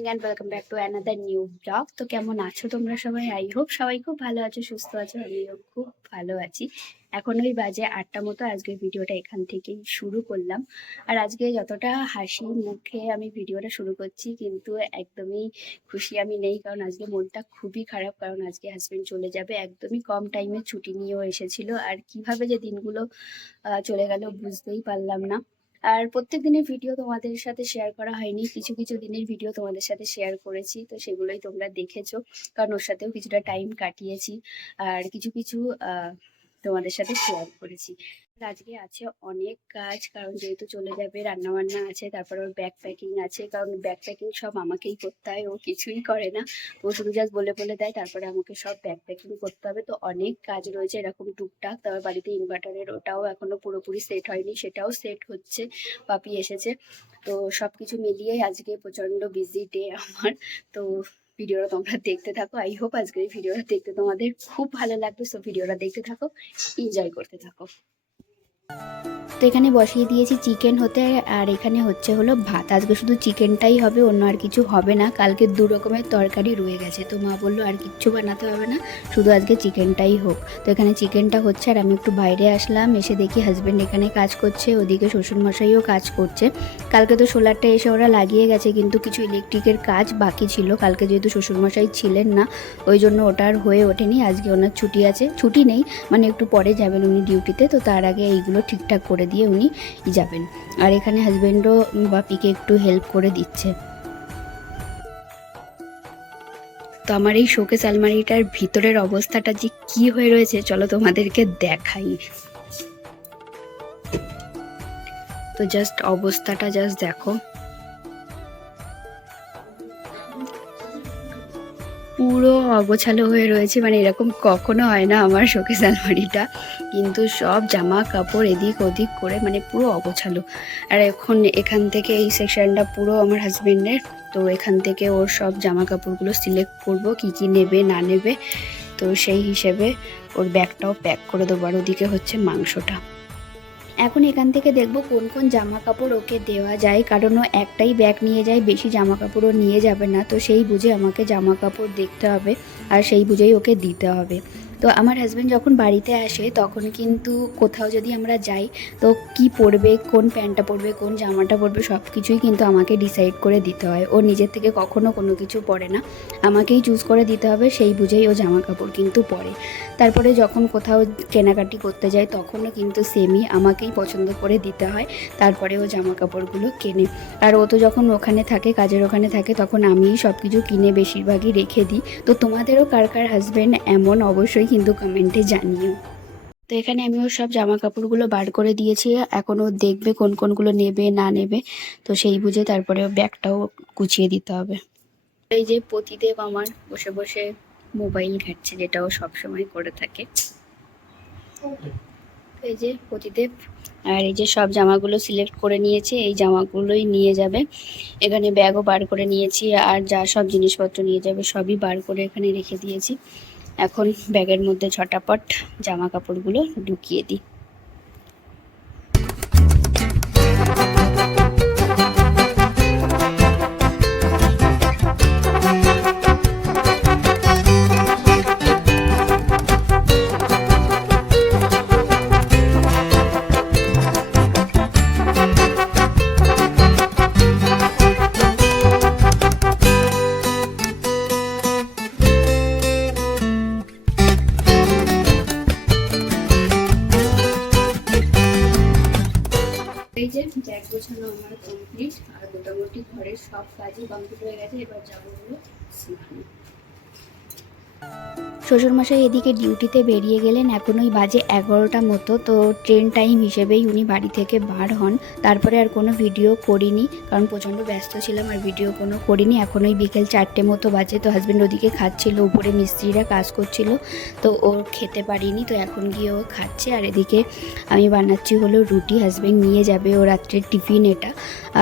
Morning and welcome back to another new blog. তো কেমন আছো তোমরা সবাই? আই হোপ সবাই খুব ভালো আছো, সুস্থ আছো। আমিও খুব ভালো আছি। এখন ওই বাজে 8টা মতো। আজকের ভিডিওটা এখান থেকেই শুরু করলাম। আর আজকে যতটা হাসি মুখে আমি ভিডিওটা শুরু করছি, কিন্তু একদমই খুশি আমি নেই, কারণ আজকে মনটা খুবই খারাপ। কারণ আজকে হাজবেন্ড চলে যাবে, একদমই কম টাইমে ছুটি নিয়েও এসেছিল। আর কিভাবে যে দিনগুলো চলে গেল বুঝতেই পারলাম না। আর প্রত্যেক দিনের ভিডিও তোমাদের সাথে শেয়ার করা হয়নি, কিছু কিছু দিনের ভিডিও তোমাদের সাথে শেয়ার করেছি, তো সেগুলোই তোমরা দেখেছো। কারণ ওর সাথেও কিছুটা টাইম কাটিয়েছি, আর কিছু কিছু তোমাদের সাথে শেয়ার করেছি। আজকে আছে অনেক কাজ, কারণ যেহেতু চলে যাবে, রান্না বান্না আছে, তারপর ওর ব্যাগ প্যাকিং আছে। কারণ ব্যাগ প্যাকিং সব আমাকেই করতে হয়, ও কিছুই করে না। ও শুধু জাস্ট বলে বলে দেয়, তারপরে আমাকে সব ব্যাগ প্যাকিং করতে হবে। তো অনেক কাজ রয়েছে এরকম টুকটাক। তারপর বাড়িতে ইনভার্টারের ওটাও এখনো পুরোপুরি সেট হয়নি, সেটাও সেট হচ্ছে। পাপি এসেছে, তো সবকিছু মিলিয়েই আজকে প্রচন্ড বিজি ডে আমার। তো ভিডিওটা তোমরা দেখতে থাকো। আই হোপ আজকের এই ভিডিওটা দেখতে তোমাদের খুব ভালো লাগবে। সো ভিডিওটা দেখতে থাকো, এনজয় করতে থাকো। তো এখানে বসিয়ে দিয়েছি চিকেন হতে, আর এখানে হলো ভাত। আজকে শুধু চিকেনটাই হবে, অন্য আর কিছু হবে না। কালকে 2 রকমের তরকারি রয়ে গেছে, তো মা বললো আর কিচ্ছু বানাতে হবে না, শুধু আজকে চিকেনটাই হোক। তো এখানে চিকেনটা হচ্ছে, আর আমি একটু বাইরে আসলাম। এসে দেখি হাজব্যান্ড এখানে কাজ করছে, ওদিকে শ্বশুরমশাইও কাজ করছে। কালকে তো সোলারটা এসে ওরা লাগিয়ে গেছে, কিন্তু কিছু ইলেকট্রিকের কাজ বাকি ছিল। কালকে যেহেতু শ্বশুরমশাই ছিলেন না, ওই জন্য ওটা আর হয়ে ওঠেনি। আজকে ওনার ছুটি আছে, ছুটি নেই মানে একটু পরে যাবেন উনি ডিউটিতে, তো তার আগে এইগুলো ঠিকঠাক করে দিয়ে উনি যাবেন। আর এখানে হাজবেন্ডও বাপিকে একটু হেল্প করে দিচ্ছে। তো আমার এই শোকেস আলমারিটার ভিতরের অবস্থাটা যে কি হয়ে রয়েছে, চলো তোমাদেরকে দেখাই। তো জাস্ট অবস্থাটা জাস্ট দেখো, পুরো অগোছালো হয়ে রয়েছে। মানে এরকম কখনো হয় না আমার শোকেস আলমারিটা, কিন্তু সব জামা কাপড় এদিক ওদিক করে মানে পুরো অগোছালো। আর এখন এখান থেকে এই সেকশনটা পুরো আমার হাজবেন্ডের। তো এখান থেকে ওর সব জামা কাপড়গুলো সিলেক্ট করব, কি কি নেবে না নেবে। তো সেই হিসেবে ওর ব্যাগটাও প্যাক করে দেবো। আর ওদিকে হচ্ছে মাংসটা। এখন এখান থেকে দেখব কোন কোন জামা কাপড় ওকে দেওয়া যায়, কারণ ও একটাই ব্যাগ নিয়ে যায়, বেশি জামা কাপড়ও নিয়ে যাবে না। তো সেই বুঝে আমাকে জামা কাপড় দেখতে হবে, আর সেই বুঝেই ওকে দিতে হবে। তো আমার হাজব্যান্ড যখন বাড়িতে আসে, তখন কিন্তু কোথাও যদি আমরা যাই, তো কি পরবে, কোন প্যান্টটা পরবে, কোন জামাটা পরবে, সব কিছুই কিন্তু আমাকে ডিসাইড করে দিতে হয়। ও নিজের থেকে কখনো কোনো কিছু পরে না, আমাকেই চুজ করে দিতে হবে, সেই বুঝেই ও জামা কাপড় কিন্তু পরে। তারপরে যখন কোথাও কেনাকাটি করতে যায়, তখনও কিন্তু সেমই আমাকেই পছন্দ করে দিতে হয়, তারপরে ও জামা কাপড়গুলো কেনে। আর ও তো যখন ওখানে থাকে, কাজের ওখানে থাকে, তখন আমিই সব কিছু কিনে বেশিরভাগই রেখে দিই। তো তোমাদেরও কার কার হাজব্যান্ড এমন অবশ্যই কিন্তু কমেন্টে জানিও। তো এখানে আমি ওর সব জামা কাপড়গুলো বার করে দিয়েছি, এখন ও দেখবে কোন কোনগুলো নেবে না নেবে। তো সেই বুঝে তারপরে ব্যাগটাও গুছিয়ে দিতে হবে। এই যে পতিদেব আমার বসে বসে মোবাইল ঘাঁটছে, যেটা ও সবসময় করে থাকে। এই যে পতিদেব, আর এই যে সব জামাগুলো সিলেক্ট করে নিয়েছে, এই জামাগুলোই নিয়ে যাবে। এখানে ব্যাগও বার করে নিয়েছি, আর যা সব জিনিসপত্র নিয়ে যাবে সবই বার করে এখানে রেখে দিয়েছি। এখন ব্যাগের মধ্যে ঝটাপট জামা কাপড়গুলো ঢুকিয়ে দিই। এই যে ব্যাগ গোছানো আমার কমপ্লিট, আর মোটামুটি ঘরের সব কাজই কমপ্লিট হয়ে গেছে। এবার যাবো হলো স্নানে। শ্বশুরমশাই এদিকে ডিউটিতে বেরিয়ে গেলেন, এখন ওই বাজে 11টা মতো। তো ট্রেন টাইম হিসেবেই উনি বাড়ি থেকে বার হন। তারপরে আর কোনো ভিডিও করিনি, কারণ প্রচণ্ড ব্যস্ত ছিলাম, আর ভিডিও কোনো করিনি। এখন ওই বিকেল 4টে মতো বাজে। তো হাজব্যান্ড ওদিকে খাচ্ছিল, উপরে মিস্ত্রিরা কাজ করছিল, তো ও খেতে পারিনি, তো এখন গিয়ে ও খাচ্ছে। আর এদিকে আমি বানাচ্ছি হলো রুটি, হাজব্যান্ড নিয়ে যাবে ও রাত্রের টিফিন এটা,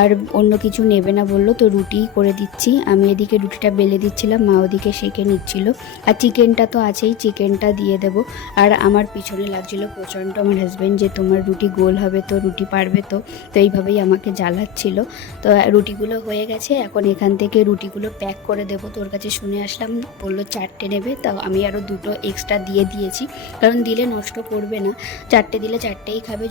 আর অন্য কিছু নেবে না বললো, তো রুটি করে দিচ্ছি। আমি এদিকে রুটিটা বেলে দিচ্ছিলাম, মা ওদিকে সেঁকে নিচ্ছিল। আর চিকেনটা তো আছেই, চিকেনটা দিয়ে দেবো। আর আমার পিছনে লাগছিল প্রচণ্ড আমার হাজব্যান্ড যে তোমার রুটি গোল হবে তো, রুটি পারবে তো, তো এইভাবেই আমাকে জ্বালাচ্ছিল। তো রুটিগুলো হয়ে গেছে, এখন এখান থেকে রুটিগুলো প্যাক করে দেবো। তোর কাছে শুনে আসলাম, বললো 4টে নেবে, তাও আমি আরও 2টো এক্সট্রা দিয়ে দিয়েছি, কারণ দিলে নষ্ট করবে না। 4টে দিলে 4টেই খাবে,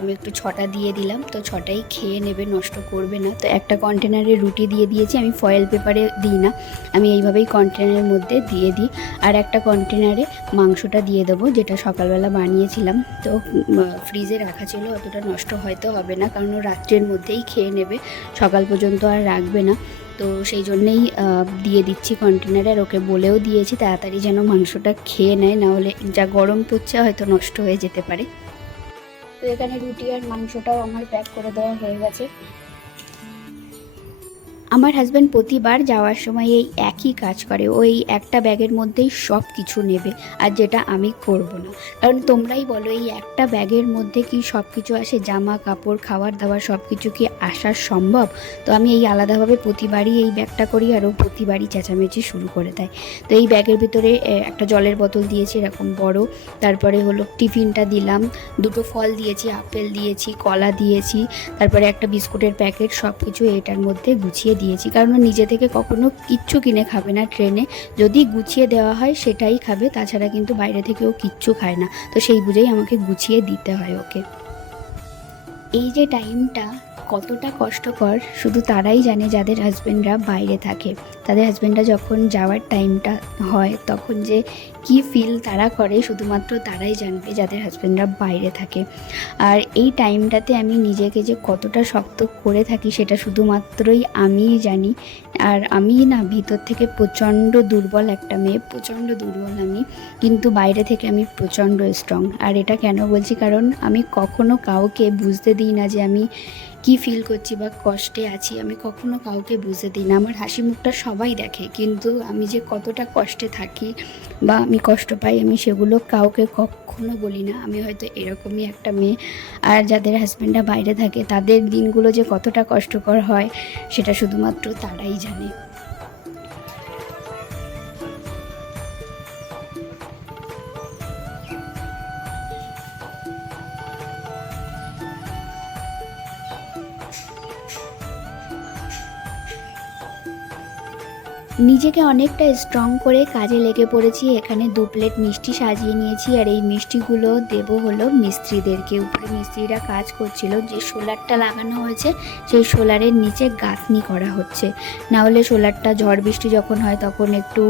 আমি একটু 6টা দিয়ে দিলাম, তো 6টাই খেয়ে নেবে, নষ্ট করবে না। তো একটা কন্টেনারে রুটি দিয়ে দিয়েছি, আমি ফয়েল পেপারে দিই না, আমি এইভাবেই কন্টেনারের মধ্যে দিয়ে দিই। আর একটা কন্টেনারে মাংসটা দিয়ে দেবো, যেটা সকালবেলা বানিয়েছিলাম, তো ফ্রিজে রাখা ছিল, অতটা নষ্ট হয়তো হবে না, কারণ ও রাত্রের মধ্যেই খেয়ে নেবে, সকাল পর্যন্ত আর রাখবে না। তো সেই জন্যেই দিয়ে দিচ্ছি কন্টেনারে। আর ওকে বলেও দিয়েছি তাড়াতাড়ি যেন মাংসটা খেয়ে নেয়, নাহলে যা গরম পড়ছে হয়তো নষ্ট হয়ে যেতে পারে। তো এখানে রুটি আর মাংসটাও আমার প্যাক করে দেওয়া হয়ে গেছে। আমার হাজব্যান্ড প্রতিবার যাওয়ার সময় এই একই কাজ করে, ওই একটা ব্যাগের মধ্যেই সব কিছু নেবে, আর যেটা আমি করব না। কারণ তোমরাই বলো, এই একটা ব্যাগের মধ্যে কি সব কিছু আসে? জামা কাপড়, খাবার দাবার সব কিছু কি আসা সম্ভব? তো আমি এই আলাদাভাবে প্রতিবারই এই ব্যাগটা করি, আর ও প্রতিবারই চেঁচামেচি শুরু করে দেয়। তো এই ব্যাগের ভিতরে একটা জলের বোতল দিয়েছি এরকম বড়, তারপরে হলো টিফিনটা দিলাম, 2টো ফল দিয়েছি, আপেল দিয়েছি, কলা দিয়েছি, তারপরে একটা বিস্কুটের প্যাকেট, সব কিছু এটার মধ্যে গুছিয়ে দিয়েছি। কারণ নিজে থেকে কখনো কিচ্ছু কিনে খাবে না ট্রেনে, যদি গুছিয়ে দেওয়া হয় সেটাই খাবে, তাছাড়া কিন্তু বাইরে থেকেও কিচ্ছু খায় না। তো সেই বুঝেই আমাকে গুছিয়ে দিতে হয় ওকে। এই যে টাইমটা কতটা কষ্টকর শুধু তারাই জানে যাদের হাজব্যান্ডরা বাইরে থাকে। তাদের হাজব্যান্ডরা যখন যাওয়ার টাইমটা হয় তখন যে কি ফিল তারা করে শুধুমাত্র তারাই জানবে যাদের হাজব্যান্ডরা বাইরে থাকে। আর এই টাইমটাতে আমি নিজেকে যে কতটা শক্ত করে থাকি সেটা শুধুমাত্রই আমিই জানি। আর আমি না ভিতর থেকে প্রচণ্ড দুর্বল একটা মেয়ে, প্রচণ্ড দুর্বল আমি, কিন্তু বাইরে থেকে আমি প্রচণ্ড স্ট্রং। আর এটা কেন বলছি, কারণ আমি কখনো কাউকে বুঝতে দিই না যে আমি কি ফিল করছি বা কষ্টে আছি, আমি কখনো কাউকে বুঝতে দিই না। আমার হাসি মুখটা সবাই দেখে, কিন্তু আমি যে কতটা কষ্টে থাকি বা আমি কষ্ট পাই আমি সেগুলো কাউকে কখনো বলি না। আমি হয়তো এরকমই একটা মেয়ে। আর যাদের হাজব্যান্ডরা বাইরে থাকে তাদের দিনগুলো যে কতটা কষ্টকর হয় সেটা শুধুমাত্র তারাই জানে। নিজেকে অনেকটা স্ট্রং করে কাজে লেগে পড়েছি। এখানে 2 প্লেট মিষ্টি সাজিয়ে নিয়েছি, আর এই মিষ্টিগুলো দেবো হলো মিস্ত্রিদেরকে। উপরে মিস্ত্রিরা কাজ করছিল, যে সোলারটা লাগানো হয়েছে সেই সোলারের নিচে গাঁথনি করা হচ্ছে, না হলে সোলারটা ঝড় বৃষ্টি যখন হয় তখন একটু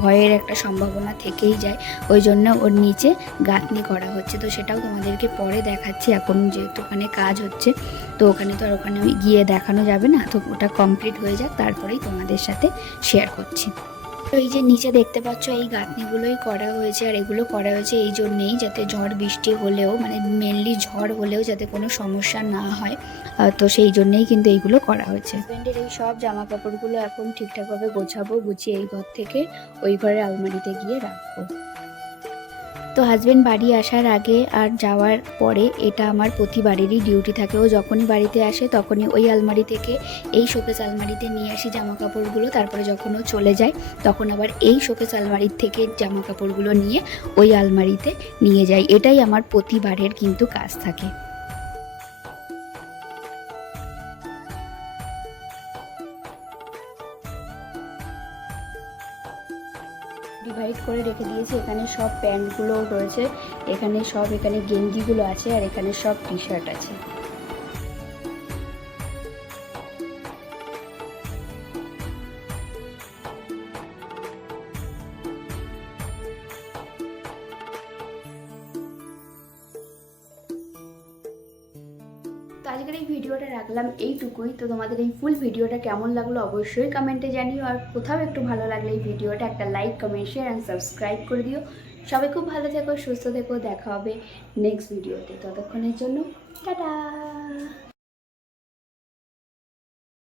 ভয়ের একটা সম্ভাবনা থেকেই যায়, ওই জন্য ওর নিচে গাঁথনি করা হচ্ছে। তো সেটাও তোমাদেরকে পরে দেখাচ্ছি, এখন যেহেতু ওখানে কাজ হচ্ছে তো ওখানে তো আর ওখানে গিয়ে দেখানো যাবে না, তো ওটা কমপ্লিট হয়ে যাক তারপরেই তোমাদের সাথে শেয়ার করছি। তো এই যে নিচে দেখতে পাচ্ছ এই গাঁথনিগুলোই করা হয়েছে, আর এগুলো করা হয়েছে এই জন্যেই যাতে ঝড় বৃষ্টি হলেও, মানে মেনলি ঝড় হলেও যাতে কোনো সমস্যা না হয়, তো সেই জন্যেই কিন্তু এইগুলো করা হয়েছে। হাজব্যান্ডের এই সব জামা কাপড়গুলো এখন ঠিকঠাকভাবে গোছাবো, গুছিয়ে এই ঘর থেকে ওই ঘরের আলমারিতে গিয়ে রাখবো। তো হাজব্যান্ড বাড়ি আসার আগে আর যাওয়ার পরে এটা আমার প্রতিবারেরই ডিউটি থাকে। ও যখনই বাড়িতে আসে তখনই ওই আলমারি থেকে এই শোকেস আলমারিতে নিয়ে আসি জামা কাপড়গুলো, তারপরে যখন ও চলে যায় তখন আবার এই শোকেস আলমারির থেকে জামা কাপড়গুলো নিয়ে ওই আলমারিতে নিয়ে যাই। এটাই আমার প্রতিবারের কিন্তু কাজ থাকে। ডিভাইড করে রেখে দিয়েছি, এখানে সব প্যান্টগুলো রয়েছে, এখানে সব, এখানে গেঞ্জিগুলো আছে, আর এখানে সব টি শার্ট আছে। তো আজকের এই ভিডিওটা রাখলাম এইটুকুই। তো তোমাদের এই ফুল ভিডিওটা কেমন লাগলো অবশ্যই কমেন্টে জানিও, আর কোথাও একটু ভালো লাগলে এই ভিডিওটা একটা like, comment, share and subscribe করে দিও। সবাই খুব ভালো থেকো, সুস্থ থেকো, দেখা হবে নেক্সট ভিডিওতে। ততক্ষণের জন্য টাটা।